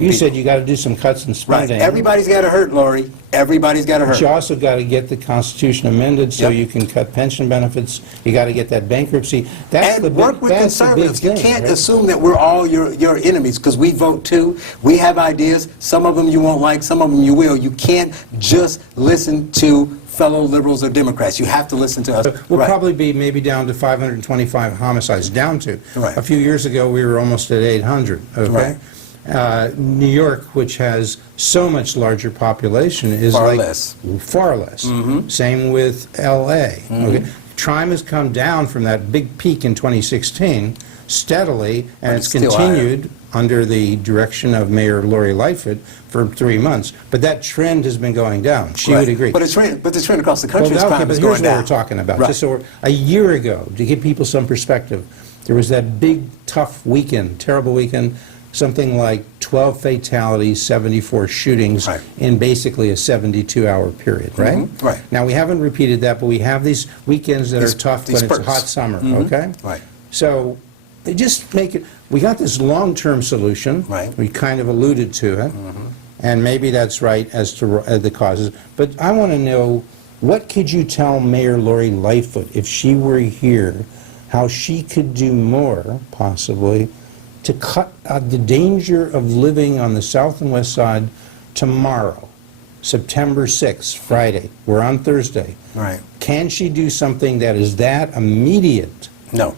You said you got to do some cuts in spending. Right. Everybody's got to hurt, Lori. Everybody's got to hurt. But you also got to get the Constitution amended so Yep. you can cut pension benefits. You got to get that bankruptcy. That's And the big, work with that's the big conservatives. You thing, can't right? assume that we're all your enemies, because we vote too. We have ideas. Some of them you won't like, some of them you will. You can't just listen to fellow liberals or Democrats. You have to listen to us. We'll Right. probably be maybe down to 525 homicides, down to. Right. A few years ago, we were almost at 800, okay? Right. New York, which has so much larger population, is Far like less. far less. Same with L.A. Okay? Crime has come down from that big peak in 2016 steadily, and it's still continued under the direction of Mayor Lori Lightfoot for 3 months. But that trend has been going down. She would agree. But the trend across the country is Well, okay, crime but is here's going what down. we're talking about. Right. Just so a year ago, to give people some perspective, there was that big, tough weekend, terrible weekend, something like 12 fatalities, 74 shootings Right. in basically a 72-hour period, right? Right. Now, we haven't repeated that, but we have these weekends that are tough these when it's a spurts. hot summer, okay? Right. So they just make it, we got this long-term solution. Right. We kind of alluded to it, and maybe that's right as to the causes. But I want to know, what could you tell Mayor Lori Lightfoot if she were here, how she could do more, possibly, to cut the danger of living on the south and west side tomorrow, September 6th, Friday. We're on Thursday. Right. Can she do something that is that immediate? No.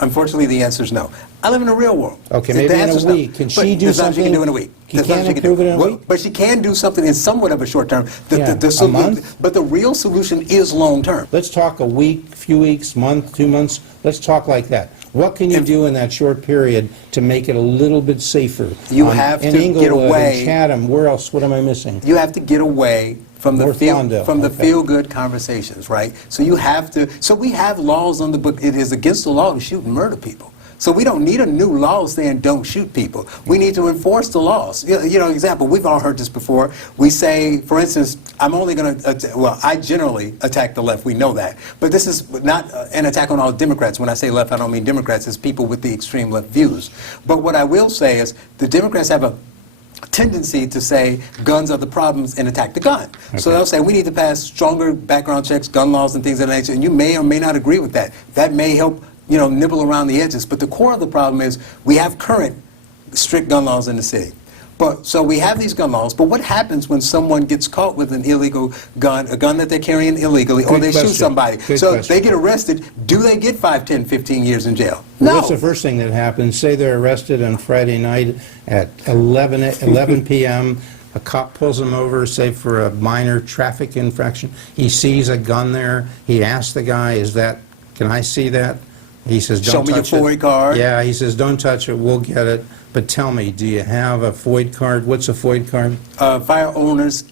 Unfortunately, the answer is no. I live in the real world. Okay, The maybe in answer a is no. week. Can But she do there's nothing she something? can do in a week. She There's nothing can't she can improve do. it in a Well, week? but she can do something in somewhat of a short term. A month? But the real solution is long term. Let's talk a week, few weeks, month, 2 months. Let's talk like that. What can you do in that short period to make it a little bit safer? You have to in get Inglewood, away. in Chatham, where else? What am I missing? You have to get away from the North Lawndale, okay. feel-good conversations, right? So you have to. So we have laws on the book. It is against the law to shoot and murder people. So we don't need a new law saying don't shoot people. We need to enforce the laws. You know, example, we've all heard this before. We say, for instance, I'm only going to, well, I generally attack the left. We know that. But this is not an attack on all Democrats. When I say left, I don't mean Democrats. It's people with the extreme left views. But what I will say is the Democrats have a tendency to say guns are the problems and attack the gun. Okay. So they'll say we need to pass stronger background checks, gun laws, and things of that nature. And you may or may not agree with that. That may help, you know, nibble around the edges. But the core of the problem is we have current strict gun laws in the city. So we have these gun laws, but what happens when someone gets caught with an illegal gun, a gun that they're carrying illegally, or they shoot somebody? So if they get arrested, do they get 5, 10, 15 years in jail? No. What's the first thing that happens? Say they're arrested on Friday night at 11 p.m. A cop pulls him over, say for a minor traffic infraction. He sees a gun there. He asks the guy, can I see that? He says, don't touch it. Show me your FOID card. Yeah, he says, don't touch it, we'll get it. But tell me, do you have a FOID card? What's a FOID card? Fire owner's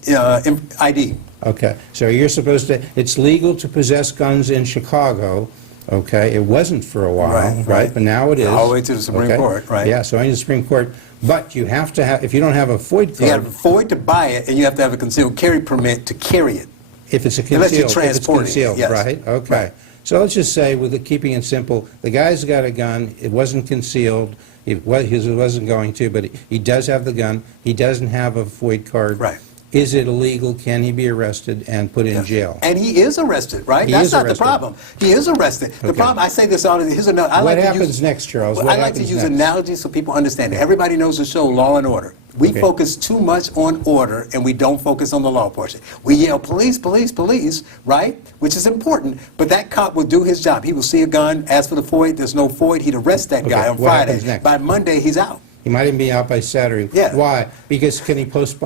ID. Okay, so you're supposed to, it's legal to possess guns in Chicago, okay? It wasn't for a while, right? But now it is. All the way to the Supreme Court, right? Yeah, so in the Supreme Court. But you have to have, if you don't have a FOID card. You have a FOID to buy it, and you have to have a concealed carry permit to carry it. If it's a concealed, Unless you're transporting it, yes. right? Okay. Right. So let's just say, keeping it simple, the guy's got a gun, it wasn't concealed, he wasn't going to, but he does have the gun, he doesn't have a FOID card. Right. Is it illegal? Can he be arrested and put in jail? And he is arrested, right? That's not the problem. He is arrested. The problem, I say this all the time. What happens next, Charles? I like to use analogies so people understand it. Everybody knows the show Law and Order. We focus too much on order, and we don't focus on the law portion. We yell, police, police, police, right? Which is important, but that cop will do his job. He will see a gun, ask for the FOID. There's no FOID. He'd arrest that guy on Friday. By Monday, he's out. He might even be out by Saturday. Yeah. Why? Because can he post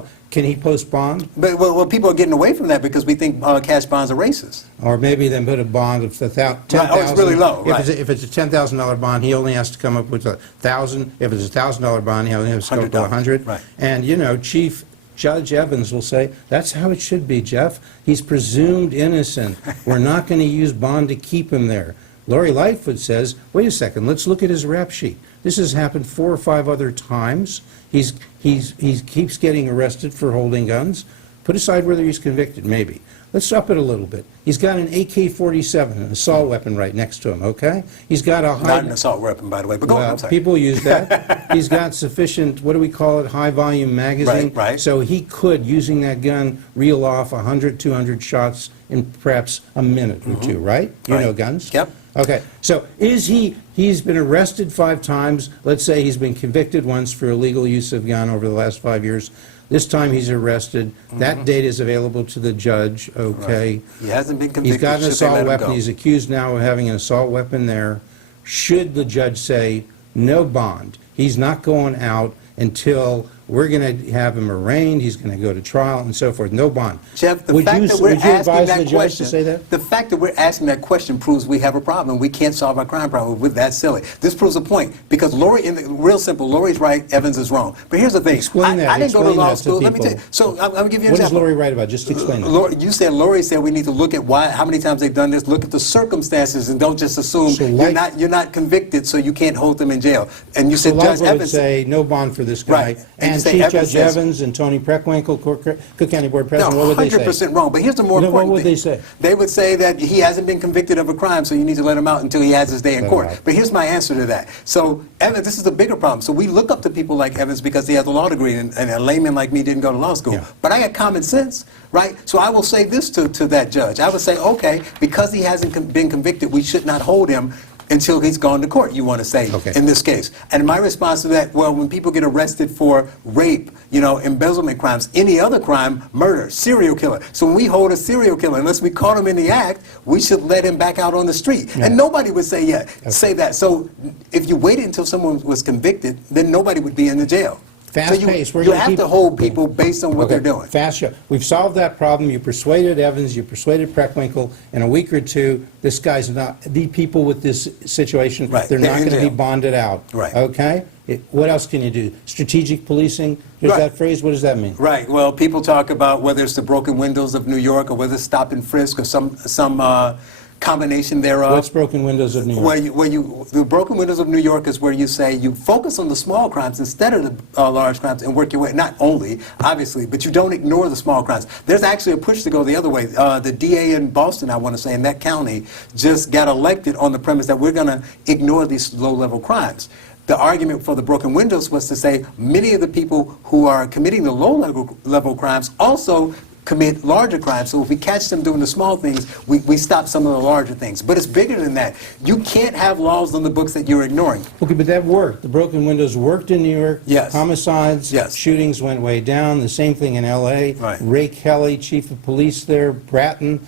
bond? But well, people are getting away from that because we think cash bonds are racist. Or maybe they put a bond of $10,000. Oh, it's really low, right. If it's a $10,000 bond, he only has to come up with $1,000. If it's a $1,000 bond, he only has to come up with $100. Right. And you know, Chief Judge Evans will say, that's how it should be, Jeff. He's presumed innocent. We're not going to use bond to keep him there. Lori Lightfoot says, wait a second, let's look at his rap sheet. This has happened 4 or 5 other times. He keeps getting arrested for holding guns. Put aside whether he's convicted, maybe. Let's up it a little bit. He's got an AK-47, an assault weapon right next to him, okay? He's got a Not an assault weapon, by the way, but go on, I'm sorry. people use that. He's got sufficient, what do we call it, high-volume magazine. Right. So he could, using that gun, reel off 100, 200 shots in perhaps a minute or two, right? You Right. know guns? Yep. Okay, so he's been arrested 5 times. Let's say he's been convicted once for illegal use of gun over the last 5 years. This time he's arrested. That date is available to the judge, okay? Right. He hasn't been convicted. He's got an Should they assault let him weapon. go? He's accused now of having an assault weapon there. Should the judge say, no bond, he's not going out until we're going to have him arraigned, he's going to go to trial, and so forth, no bond. Jeff, the Would fact you- that we're would you asking advise that the judge question, to say that? the fact that we're asking that question proves we have a problem. We can't solve our crime problem with that silly. This proves a point because Lori, real simple, Lori's right, Evans is wrong. But here's the thing. Explain that. I didn't go to Explain law that to school. Let me tell you. people. So I'm going to give you an What is example. Lori right about? Just explain that. You said Lori said we need to look at how many times they've done this. Look at the circumstances and don't just assume So like- you're not convicted, so you can't hold them in jail. And you So said Judge Lightfoot would Evans say, no bond for this guy. Right. And you And say Chief Evans Judge says- Evans and Tony Preckwinkle, Cook County Board No, President, what would they say? 100% wrong. But here's the more No, what important would thing. they say? They would say that he hasn't been convicted of a crime, so you need to let him out until he has his day in Let him court. out. But here's my answer to that. So, Evans, this is the bigger problem. So we look up to people like Evans because he has a law degree, and a layman like me didn't go to law school. Yeah. But I got common sense, right? So I will say this to that judge. I would say, okay, because he hasn't been convicted, we should not hold him until he's gone to court, you want to say, Okay. in this case. And my response to that, well, when people get arrested for rape, embezzlement crimes, any other crime, murder, serial killer. So when we hold a serial killer, unless we caught him in the act, we should let him back out on the street. Yeah. And nobody would say that. So if you waited until someone was convicted, then nobody would be in the jail. Fast so pace. We're you gonna have keep- to hold people based on what they're doing. Fast show. We've solved that problem. You persuaded Evans, you persuaded Preckwinkle. In a week or two, this guy's not, the people with this situation, Right. they're They're not in going to be jail. bonded out. Right. Okay? What else can you do? Strategic policing? There's Right. that phrase. What does that mean? Right. Well, people talk about whether it's the broken windows of New York or whether it's stop and frisk or some combination thereof. What's broken windows of New York? The broken windows of New York is where you say you focus on the small crimes instead of the large crimes and work your way, not only, obviously, but you don't ignore the small crimes. There's actually a push to go the other way. The DA in Boston, I want to say, in that county, just got elected on the premise that we're going to ignore these low-level crimes. The argument for the broken windows was to say many of the people who are committing the low-level crimes also commit larger crimes. So if we catch them doing the small things, we stop some of the larger things. But it's bigger than that. You can't have laws on the books that you're ignoring. Okay, but that worked. The broken windows worked in New York. Yes. Homicides, Yes. shootings went way down. The same thing in L.A. Right. Ray Kelly, chief of police there, Bratton,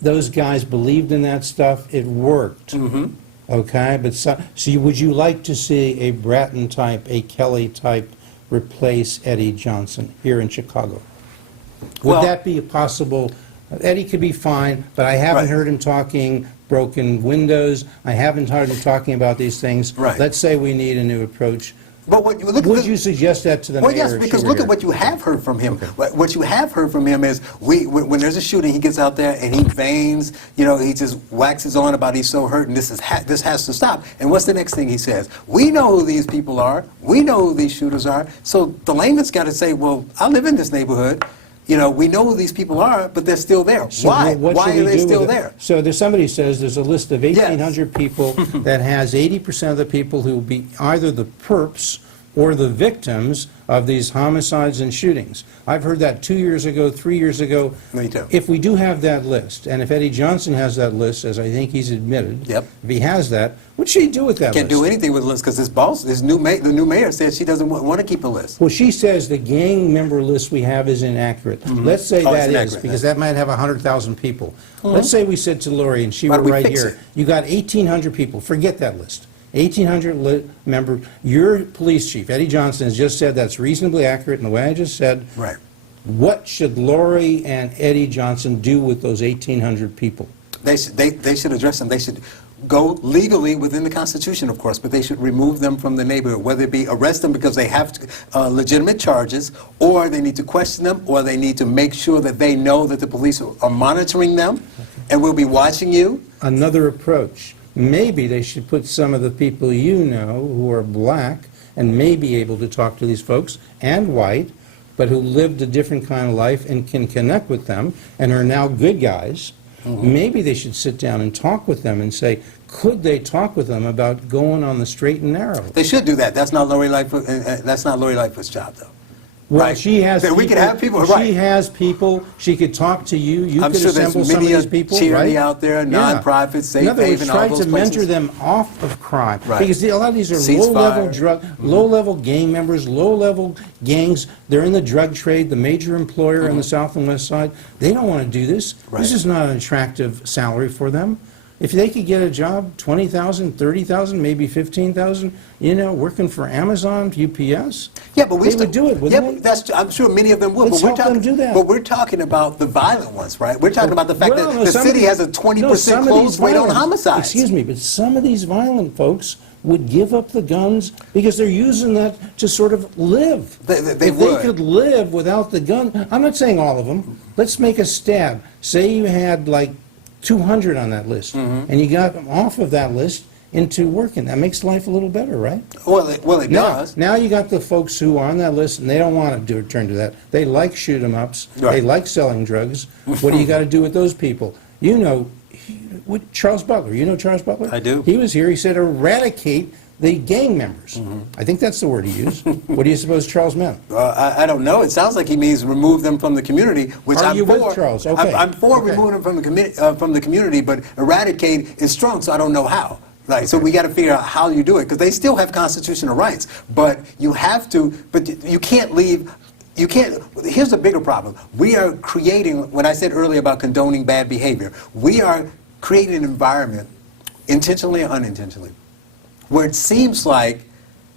those guys believed in that stuff. It worked. Mm-hmm. Okay, but would you like to see a Bratton type, a Kelly type replace Eddie Johnson here in Chicago? Would Well- that be possible? Eddie could be fine, but I haven't Right. heard him talking broken windows. I haven't heard him talking about these things. Right. Let's say we need a new approach. But what you look Would at you suggest that to the Well, mayor? yes, if she because were look here? at what you have heard from him. What you have heard from him is when there's a shooting, he gets out there and he veins, he just waxes on about he's so hurt and this has to stop. And what's the next thing he says? We know who these people are. We know who these shooters are. So the layman's got to say, well, I live in this neighborhood. We know who these people are, but they're still there. So Why? what Why should are we they do still with it? there? So somebody says there's a list of 1,800 people that has 80% of the people who will be either the perps or the victims of these homicides and shootings. I've heard that 2 years ago, 3 years ago. Me too. If we do have that list, and if Eddie Johnson has that list, as I think he's admitted, Yep. if he has that, what should he do with that Can't list? do anything with the list because the new mayor says she doesn't want to keep a list. Well, she says the gang member list we have is inaccurate. Let's say Oh, it's that is, inaccurate, because yeah. that might have 100,000 people. Let's say we said to Lori, and she Why were don't we right fix here, it? you got 1,800 people, forget that list. 1,800 members, your police chief, Eddie Johnson, has just said that's reasonably accurate in the way I just said. Right. What should Lori and Eddie Johnson do with those 1,800 people? They should address them. They should go legally within the Constitution, of course, but they should remove them from the neighborhood, whether it be arrest them because they have legitimate charges, or they need to question them, or they need to make sure that they know that the police are monitoring them and will be watching you. Another approach. Maybe they should put some of the people you know who are black and may be able to talk to these folks, and white, but who lived a different kind of life and can connect with them and are now good guys, maybe they should sit down and talk with them and say, could they talk with them about going on the straight and narrow? They should do that. That's not Lori Lightfoot. That's not Lori Lightfoot's job, though. Well, right. she has. We could have people. Right. She has people. She could talk to you. You I'm could sure there's assemble some of many these people, charity right? out there, Yeah. nonprofits, Safe In other words, Haven, all try those to mentor places. them off of crime, Right. because a lot of these are Ceasefire. low-level drug, low-level gang members, low-level gangs. They're in the drug trade. The major employer on the South and West Side. They don't want to do this. Right. This is not an attractive salary for them. If they could get a job, 20,000, 30,000, maybe 15,000, working for Amazon, UPS, Yeah, but they would do it, wouldn't but they? that's, I'm sure many of them would. Let's but help them do that. But we're talking about the violent ones, right? We're talking about the fact Well, that no, the some city of has a these- 20% some of these close rate on violent- homicides. Excuse me, but some of these violent folks would give up the guns because they're using that to sort of live. They if would. they could live without the gun, I'm not saying all of them. Let's make a stab. Say you had like 200 on that list, and you got them off of that list into working. That makes life a little better, right? Well, it does. Now you got the folks who are on that list, and they don't want to return to that. They like shoot-em-ups. Right. They like selling drugs. What do you got to do with those people? Charles Butler. You know Charles Butler? I do. He was here. He said eradicate the gang members. I think that's the word he used. What do you suppose Charles meant? I don't know. It sounds like he means remove them from the community, which Are I'm you for. with Charles? Okay. I'm for Okay. removing them from the community, but eradicate is strong, so I don't know how. Right, so we got to figure out how you do it, because they still have constitutional rights, but you have to. But you can't leave. You can't. Here's the bigger problem. We are creating. What I said earlier about condoning bad behavior. We are creating an environment, intentionally or unintentionally, where it seems like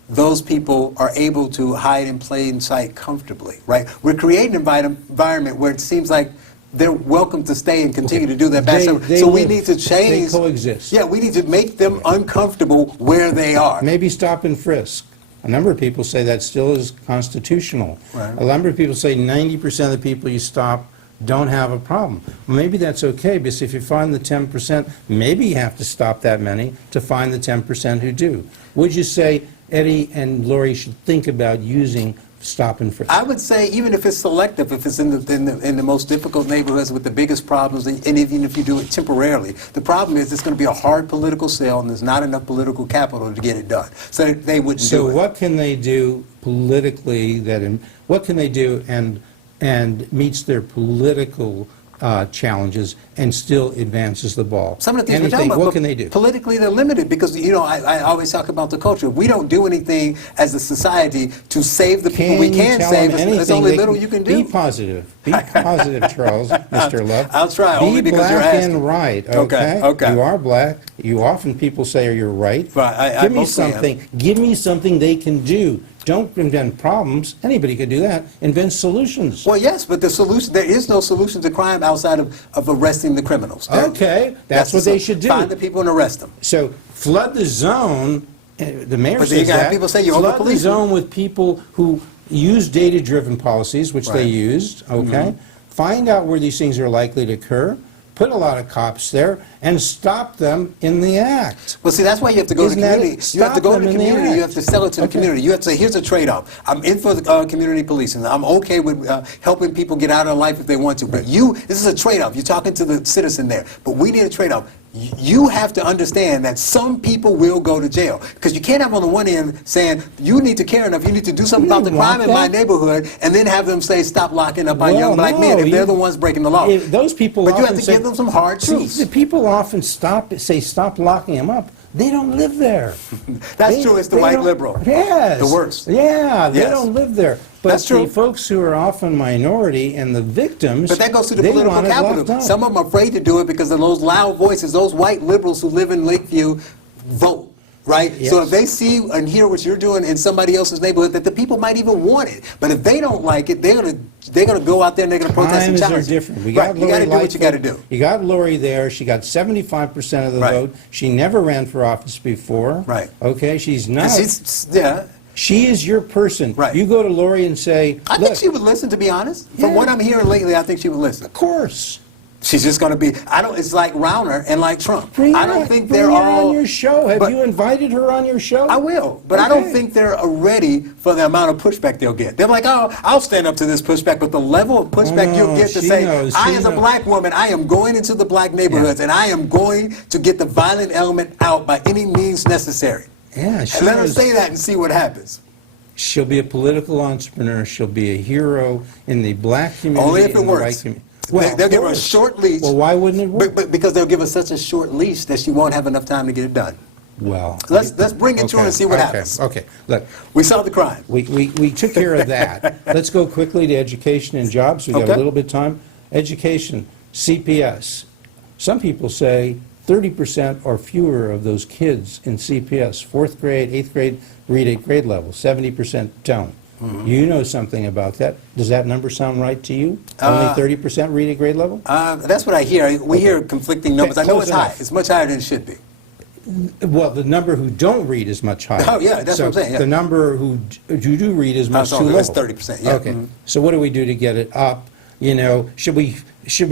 those people are able to hide in plain sight comfortably, right? We're creating an environment where it seems like they're welcome to stay and continue to do their best. So we live. need to change. They coexist. Yeah, we need to make them uncomfortable where they are. Maybe stop and frisk. A number of people say that still is constitutional. Right. A number of people say 90% of the people you stop don't have a problem. Well, maybe that's okay, because if you find the 10%, maybe you have to stop that many to find the 10% who do. Would you say Eddie and Lori should think about using stop and frisk? I would say even if it's selective, if it's in the most difficult neighborhoods with the biggest problems, and even if you do it temporarily, the problem is it's going to be a hard political sale, and there's not enough political capital to get it done. So they wouldn't do So it. what can they do politically what can they do and meets their political challenges and still advances the ball? Some of the things we're Anything, talking about, what but can they do? politically they're limited because, I always talk about the culture. We don't do anything as a society to save the people we can tell save. them There's anything only they little you can do. Be positive. Be positive, Charles, Mr. Love. I'll try, Be only because you're black asking. and right, Okay, okay? okay. You are black. You often, people say, you're right. Right, I Give me mostly am. something. Give me something they can do. Don't invent problems. Anybody could do that. Invent solutions. Well, yes, but the solution, there is no solution to crime outside of arresting the criminals. Okay, that's what they should do. Find the people and arrest them. So flood the zone, the mayor But then you says gotta have that. people say you're Flood the over-policing. zone with people who use data-driven policies, which they Right. used, okay? Find out where these things are likely to occur, put a lot of cops there, and stop them in the act. Well, see, that's why you have to go to Isn't the that community. it? You have to Stop go to them the in the community. You have act. to sell it to the Okay. community. You have to say, here's a trade-off. I'm in for the community policing. I'm okay with helping people get out of life if they want to. But this is a trade-off. You're talking to the citizen there. But we need a trade-off. You have to understand that some people will go to jail. Because you can't have on the one end saying, you need to care enough, you need to do something You about the don't want crime in my that. neighborhood, and then have them say, stop locking up our Well, young black no, men if they're you- the ones breaking the law. If those people But you have often to say- give them some hard See, truths. the people often say, stop locking them up. They don't live there. That's true. It's the they white don't- liberal. Yes. The worst. Yeah, they Yes. don't live there. But That's true. the folks who are often minority and the victims, But that goes to the they political want it locked capital. up. Some of them are afraid to do it because of those loud voices, those white liberals who live in Lakeview vote, right? Yes. So if they see and hear what you're doing in somebody else's neighborhood, that the people might even want it. But if they don't like it, they're gonna go out there and they're gonna protest and Times are challenge it. different. Right. You got to do what you got to Lightfoot. do. You got Lori there. She got 75% of the Right. vote. She never ran for office before. Right. Okay, she's And not. yeah. She is your person. Right. You go to Lori and say, I look, think she would listen, to be honest. From Yeah. what I'm hearing lately, I think she would listen. of course. She's just going to be, it's like Rauner and like Trump. I don't think bring they're her all. on your show. Have but- you invited her on your show? I will, but I don't think they're ready for the amount of pushback they'll get. They're like, oh, I'll stand up to this pushback, but the level of pushback you'll get to she say, knows, I she as a knows. black woman, I am going into the black neighborhoods and I am going to get the violent element out by any means necessary. Yeah, she And let her knows. say that and see what happens. She'll be a political entrepreneur. She'll be a hero in the black community. Only if it and the white works. community. They'll give her a of course. short leash. Well, why wouldn't it work? But because they'll give her such a short leash that she won't have enough time to get it done. Well, Let's bring it to her and see what happens. Okay, look, We solved the crime. we took care of that. Let's go quickly to education and jobs. We've got Okay. a little bit of time. Education, CPS. Some people say 30% or fewer of those kids in CPS, fourth grade, eighth grade, read at grade level, 70% don't. You know something about that. Does that number sound right to you? Only 30% read at grade level? That's what I hear. We hear conflicting numbers. I know Close it's high. enough. It's much higher than it should be. Well, the number who don't read is much higher. Oh, yeah, that's what I'm saying, yeah. The number who do read is much too sorry, low. it's 30%, yeah. Okay, so what do we do to get it up? You know, should we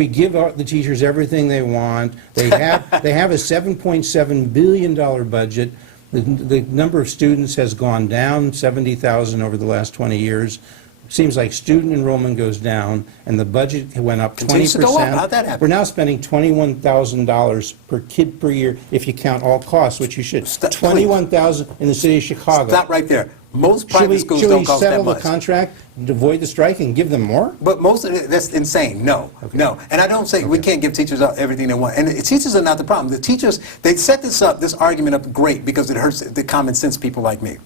give the teachers everything they want? They have a $7.7 billion budget. The number of students has gone down 70,000 over the last 20 years. Seems like student enrollment goes down, and the budget went up 20%. Continues to go up. How'd that happen? We're now spending $21,000 per kid per year if you count all costs, which you should. Stop, please. $21,000 in the city of Chicago. Stop right there. Most Should private we, schools should don't we cost that settle the much. contract, avoid the strike, and give them more? But most of it, that's insane. No, no. And I don't say we can't give teachers everything they want. And the teachers are not the problem. The teachers, they set this argument up great because it hurts the common sense people like me.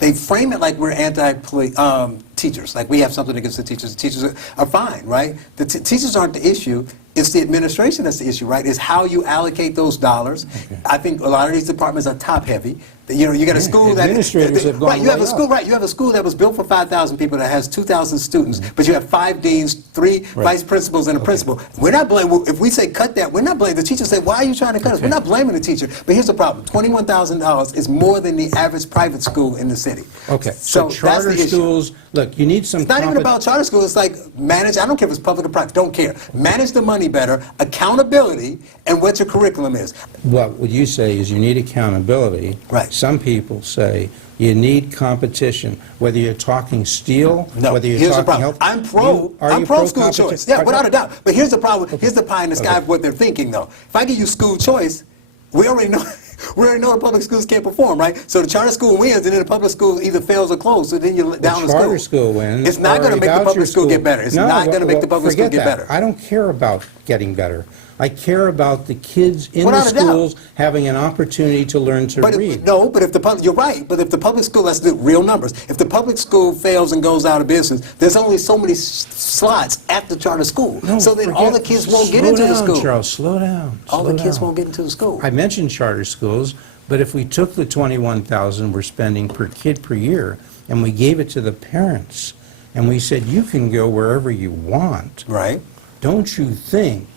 They frame it like we're anti-teachers, like we have something against the teachers. The teachers are fine, right? The teachers aren't the issue. It's the administration that's the issue, right? It's how you allocate those dollars. Okay. I think a lot of these departments are top-heavy. You know, you got a school that administrators have gone right. You have way a school, up. right? You have a school that was built for 5,000 people that has 2,000 students, but you have 5 deans, 3 vice principals, and a principal. We're not blaming. If we say cut that, we're not blaming. The teacher say, "Why are you trying to cut us?" We're not blaming the teacher. But here's the problem: $21,000 is more than the average private school in the city. Okay, So so charter that's the issue. schools, look, you need some. It's not even about charter schools. It's like manage. I don't care if it's public or private. Don't care. Manage the money better. Accountability and what your curriculum is. What you say is you need accountability. Right. Some people say you need competition, whether you're talking steel, No, whether you're here's the talking problem. health. I'm pro school competition? choice. Yeah, without a doubt. But here's the problem. Here's the pie in the sky of what they're thinking, though. If I give you school choice, we already know. We already know the public schools can't perform, right? So the charter school wins, and then the public school either fails or closes. So then you're down the school. Charter school wins. It's not or going to make the voucher public school get better. It's No, not going to make the public school forget get that. better. I don't care about getting better. I care about the kids in the Without a doubt. schools having an opportunity to learn to But read. but if the public, you're right. But if the public school, let's do real numbers. If the public school fails and goes out of business, there's only so many slots at the charter school. No, So then all the forget- kids won't get slow into the down, school. Charles, slow down. All slow the kids down. won't get into the school. I mentioned charter schools, but if we took the $21,000 we're spending per kid per year and we gave it to the parents and we said, you can go wherever you want, Right. don't you think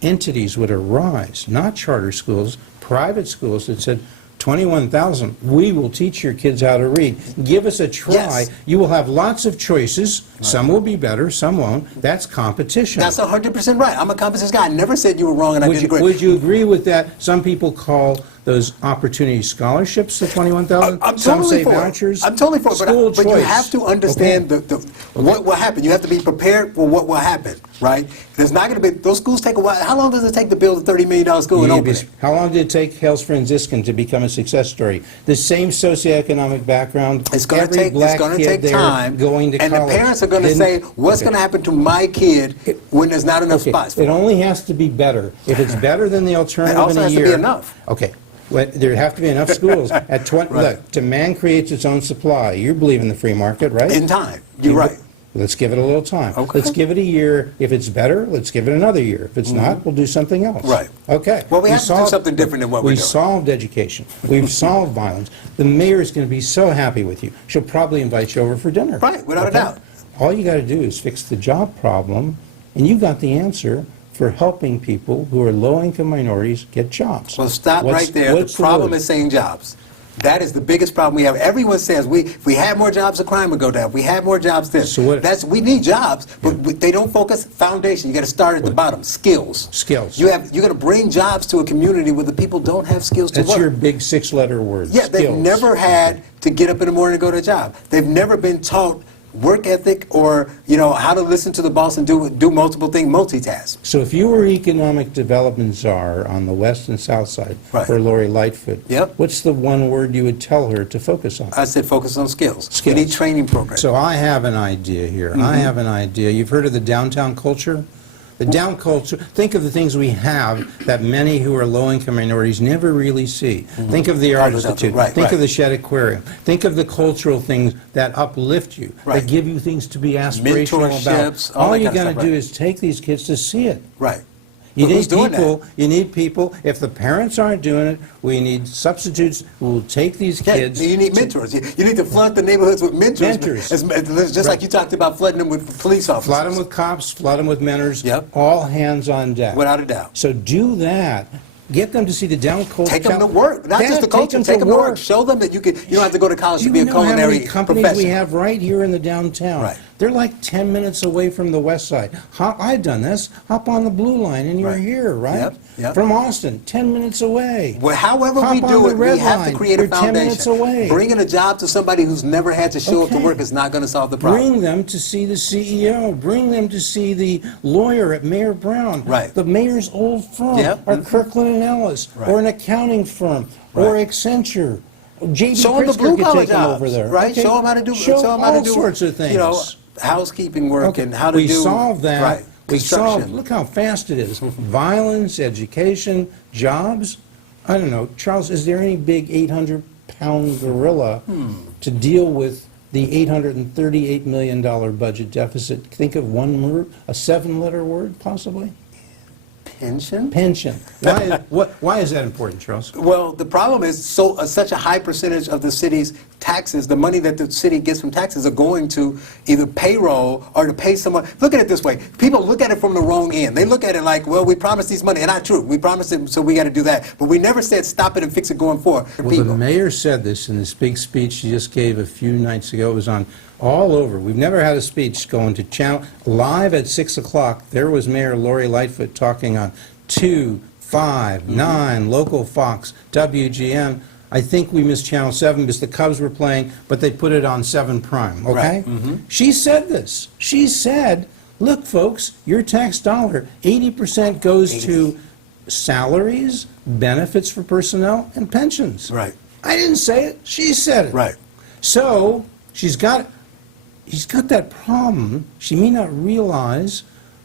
entities would arise, not charter schools, private schools that said, 21,000, we will teach your kids how to read. Give us a try. Yes. You will have lots of choices. Some will be better, some won't. That's competition. That's 100% right. I'm a competence guy. I never said you were wrong, and I disagree. Would you agree with that? Some people call those opportunity scholarships, the 21,000. I'm Some totally say for vouchers. it. I'm totally for it, School but you choice. have to understand Okay. what will happen. You have to be prepared for what will happen, right? There's not going to be, those schools take a while. How long does it take to build a $30 million school and open it? How long did it take Hales Franciscan to become a success story? The same socioeconomic background. It's going to every take, black it's going to kid take there time, going to and college. the parents are going to Didn't- say, what's going to happen to my kid when there's not enough Okay, spots for it him? only has to be better. If it's better than the alternative also in a has to year. be enough. Okay. Well, there have to be enough schools. At 20, Right. Look, demand creates its own supply. You believe in the free market, right? In time. You're right. Let's give it a little time. Okay. Let's give it a year. If it's better, let's give it another year. If it's not, we'll do something else. Right. Okay. Well, we have to do something different than what we're We doing. solved education. We've solved violence. The mayor is going to be so happy with you. She'll probably invite you over for dinner. Right, without a Okay? doubt. All you got to do is fix the job problem, and you got the answer for helping people who are low-income minorities get jobs. Well, stop What's- right there. what's The problem word? is saying jobs. That is the biggest problem we have. Everyone says if we had more jobs, the crime would go down. If we had more jobs, this. So We need jobs, but they don't focus. Foundation. You got to start at the bottom. Skills. Skills. You're going to bring jobs to a community where the people don't have skills to work. That's your big six-letter word. Yeah, they've skills. never had to get up in the morning and go to a job. They've never been taught work ethic or how to listen to the boss and do multiple things, multitask. So if you were economic development czar on the west and south side Right. for Lori Lightfoot, Yep. what's the one word you would tell her to focus on? I said focus on skills. Skills. We need training programs. So I have an idea here. I have an idea. You've heard of the downtown culture? The down culture, think of the things we have that many who are low-income minorities never really see. Think of the Art Institute. Right, think right. of the Shed Aquarium. Think of the cultural things that uplift you, Right. that give you things to be aspirational about. Mentorships, all All that you kind of got to stuff, do right. is take these kids to see it. Right. You But who's need doing people. that? You need people. If the parents aren't doing it, we need substitutes who will take these Yeah, kids. you need mentors. You need to flood the neighborhoods with mentors. Just like you talked about flooding them with police officers. Flood them with cops, flood them with mentors, Yep. all hands on deck. Without a doubt. So do that. Get them to see the down culture. Take them to work, not just the culture. Take them to work. Show them that you don't have to go to college to be a Do you know how culinary many companies professional. we have right here in the downtown? Right. They're like 10 minutes away from the west side. I've done this. Hop on the blue line and you're Right. here, right? Yep, yep. From Austin, 10 minutes away. Well, however Hop we on do the it, we red have line. to create a You're 10 minutes foundation. away. Bringing a job to somebody who's never had to show up to Okay. work is not going to solve the problem. Bring them to see the CEO. Bring them to see the lawyer at Mayor Brown. Right. The mayor's old firm, Yep. or Kirkland and Ellis, Right. or an accounting firm, or Right. Accenture. J.B. Show them the Pritzker blue could collar take them jobs, over there. right? Okay? Show them how to do. Show them how to all do sorts of things. Housekeeping work Okay, and how to we do. solve that. Right. We solve. Construction. Look how fast it is. Violence, education, jobs. I don't know, Charles. Is there any big 800-pound gorilla to deal with the $838 million budget deficit? Think of one word, a 7-letter word, possibly. Pension. Pension. Why is that important, Charles? Well, the problem is such a high percentage of the city's taxes, the money that the city gets from taxes, are going to either payroll or to pay someone. Look at it this way. People look at it from the wrong end. They look at it like, well, we promised these money. And not true. We promised it, so we got to do that. But we never said stop it and fix it going forward. Well, the mayor said this in this big speech she just gave a few nights ago. It was on all over. We've never had a speech going to channel live at 6 o'clock. There was Mayor Lori Lightfoot talking on 2, 5, 9, local Fox, WGN. I think we missed Channel 7 because the Cubs were playing, but they put it on 7 Prime, okay? Right. She said this. She said, look, folks, your tax dollar, 80% goes to salaries, benefits for personnel, and pensions. Right. I didn't say it. She said it. Right. So she's got that problem. She may not realize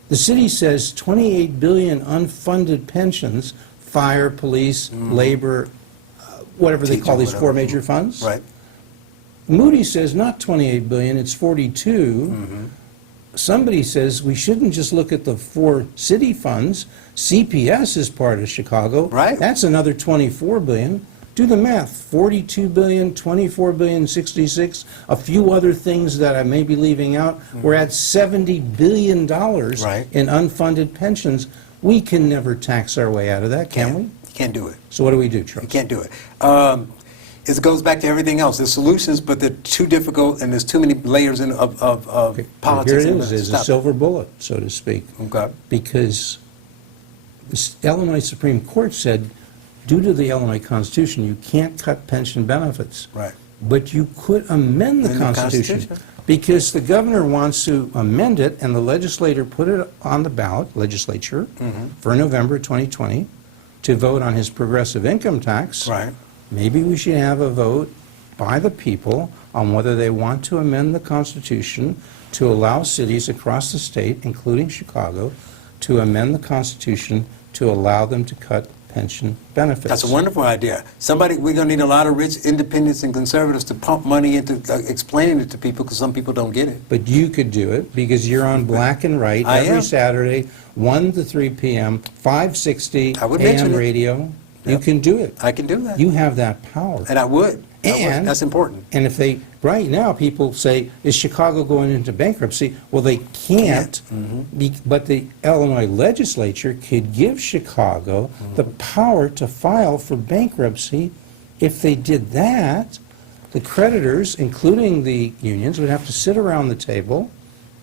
the city says 28 billion unfunded pensions, fire, police, labor, whatever they Teacher, call these whatever. 4 major funds. Right. Moody says not 28 billion, it's 42. Somebody says we shouldn't just look at the 4 city funds. CPS is part of Chicago. Right. That's another 24 billion. Do the math, 42 billion, 24 billion, 66, a few other things that I may be leaving out. We're at $70 billion Right. in unfunded pensions. We can never tax our way out of that, can we? You can't do it. So what do we do, You Charles? can't do it. It goes back to everything else. There's solutions, but they're too difficult, and there's too many layers of Okay, politics. here it and is, there's a stuff. silver bullet, so to speak. Okay. Because the Illinois Supreme Court said, due to the Illinois Constitution, you can't cut pension benefits. Right. But you could amend the Amend the Constitution. Constitution. Because the governor wants to amend it, and the legislator put it on the ballot, legislature, for November 2020, to vote on his progressive income tax. Right. Maybe we should have a vote by the people on whether they want to amend the Constitution to allow cities across the state, including Chicago, to amend the Constitution to allow them to cut pension benefits. That's a wonderful idea. We're going to need a lot of rich independents and conservatives to pump money into explaining it to people, because some people don't get it. But you could do it because you're on Black and Right I every am. Saturday, 1 to 3 p.m., 560 I would mention AM it. radio. You Yep. can do it. I can do that. You have that power. And I would. And- That's important. And if they, right now, people say, is Chicago going into bankruptcy? Well, they can't, but the Illinois legislature could give Chicago the power to file for bankruptcy If they did that, the creditors, including the unions, would have to sit around the table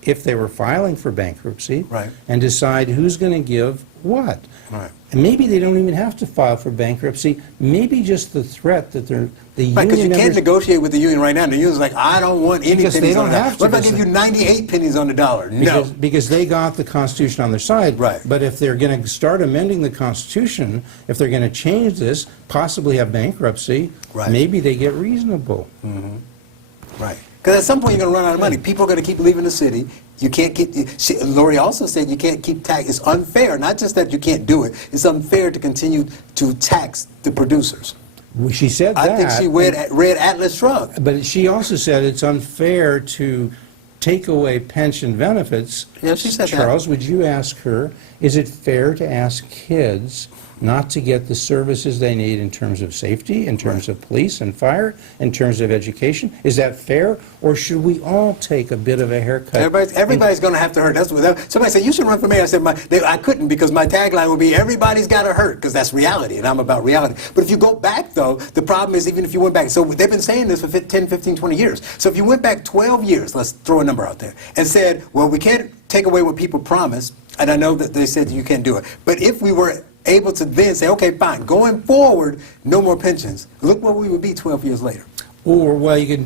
if they were filing for bankruptcy Right. and decide who's going to give what. Right. And maybe they don't even have to file for bankruptcy. Maybe just the threat that the union Right, because you can't members... negotiate with the union right now. The union's like, I don't want any Because they pennies on don't the dollar. have to, What if I because give you 98 pennies on the dollar? No. Because they got the Constitution on their side. Right. But if they're going to start amending the Constitution, if they're going to change this, possibly have bankruptcy, Right. maybe they get reasonable. Right. Because at some point you're going to run out of money. People are going to keep leaving the city. You can't keep. Lori also said you can't keep tax. It's unfair. Not just that you can't do it. It's unfair to continue to tax the producers. Well, she said that. I think she read Atlas Shrugged. But she also said it's unfair to take away pension benefits. Yeah, she said that. Charles, would you ask her, is it fair to ask kids not to get the services they need in terms of safety, in terms of police and fire, in terms of education? Is that fair? Or should we all take a bit of a haircut? Everybody's going to have to hurt. That's what somebody said. You should run for mayor. I said I couldn't because my tagline would be everybody's got to hurt because that's reality, and I'm about reality. But if you go back though, the problem is even if you went back. So they've been saying this for 10, 15, 20 years. So if you went back 12 years, let's throw a number out there, and said, well, we can't take away what people promised, and I know that they said you can't do it. But if we were able to then say, okay, fine, going forward, no more pensions. Look where we would be 12 years later. Or, well, you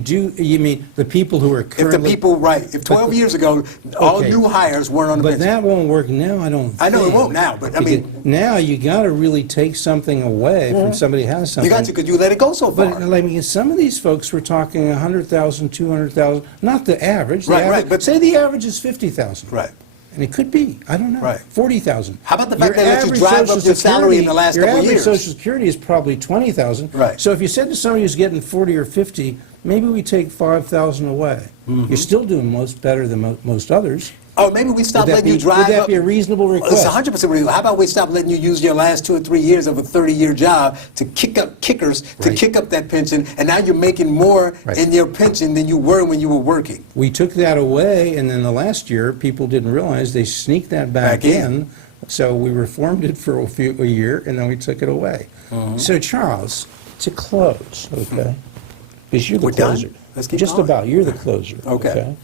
mean the people who are currently... If the people, right, if 12 years ago, all Okay. new hires weren't on the But pension. that won't work now, I don't think. I know it won't now, but I mean... Because now you got to really take something away from somebody who has something. You got to because you let it go so far. But I mean, some of these folks were talking 100,000, 200,000, not the average. Right, right, but- say the average is 50,000. Right. And it could be, I don't know, Right. 40,000. How about the fact they let you drive up your salary in the last couple of Your years? average Social Security is probably 20,000. Right. So if you said to somebody who's getting 40 or 50, maybe we take 5,000 away. You're still doing better than most others. Oh, maybe we stop letting you drive Would that up. be a reasonable request? It's 100% reasonable. How about we stop letting you use your last 2 or 3 years of a 30-year job to kick up kickers, to Right. kick up that pension, and now you're making more Right. in your pension than you were when you were working. We took that away, and then the last year, people didn't realize they sneaked that back Back in. in. So we reformed it for a year, and then we took it away. So Charles, to close, okay? Because you're the We're done. closer. Let's keep Just going. about, you're the closer. Okay.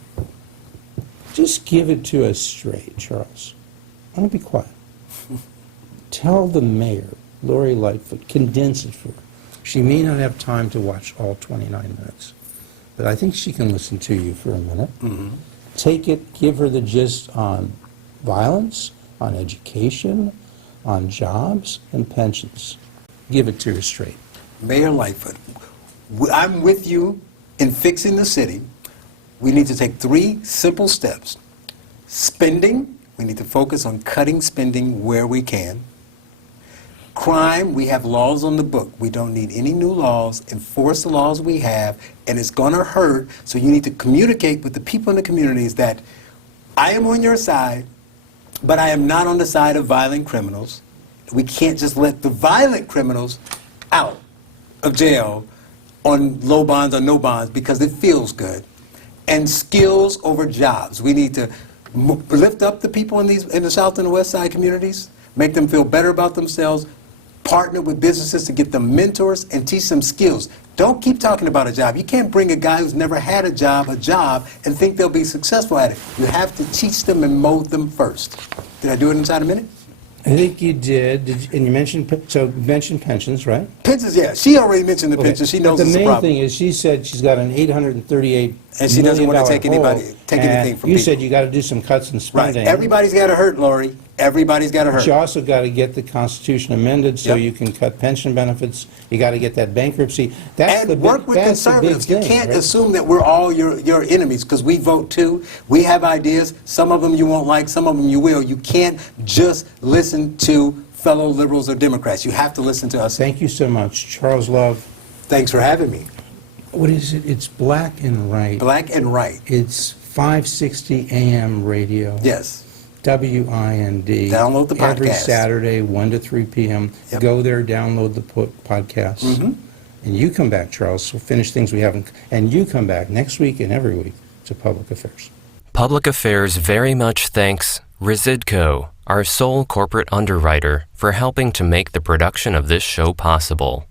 Just give it to us straight, Charles. I want to be quiet. Tell the mayor, Lori Lightfoot, condense it for her. She may not have time to watch all 29 minutes, but I think she can listen to you for a minute. Take it, give her the gist on violence, on education, on jobs, and pensions. Give it to her straight. Mayor Lightfoot, I'm with you in fixing the city. We need to take 3 simple steps. Spending, we need to focus on cutting spending where we can. Crime, we have laws on the book. We don't need any new laws. Enforce the laws we have, and it's going to hurt. So you need to communicate with the people in the communities that I am on your side, but I am not on the side of violent criminals. We can't just let the violent criminals out of jail on low bonds or no bonds because it feels good. And skills over jobs. We need to lift up the people in the South and the West Side communities, make them feel better about themselves, partner with businesses to get them mentors and teach them skills. Don't keep talking about a job. You can't bring a guy who's never had a job, and think they'll be successful at it. You have to teach them and mold them first. Did I do it inside a minute? I think you did, and you mentioned, pensions, right? Pensions, yeah. She already mentioned the pensions. She knows But it's a the main problem. thing is, she said she's got an $838 And she doesn't want to take million anything hole, from and people. you said you got to do some cuts in Right. spending. Everybody's got to hurt, Lori. Everybody's got to hurt. But you also got to get the Constitution amended so Yep. you can cut pension benefits. You got to get that bankruptcy. That's the And big, work with that's the big conservatives. thing, You can't right? assume that we're all your enemies because we vote too. We have ideas. Some of them you won't like, some of them you will. You can't just listen to fellow liberals or Democrats. You have to listen to us. Thank you so much. Charles Love, Thanks for having me. what is it? It's Black and Right. Black and right. It's 560 AM radio. Yes. WIND. Download the Every podcast. Saturday, 1 to 3 p.m. Yep. Go there, download the podcast. And you come back, Charles, so finish things we haven't. And you come back next week and every week to Public Affairs. Public Affairs very much thanks Residco, our sole corporate underwriter, for helping to make the production of this show possible.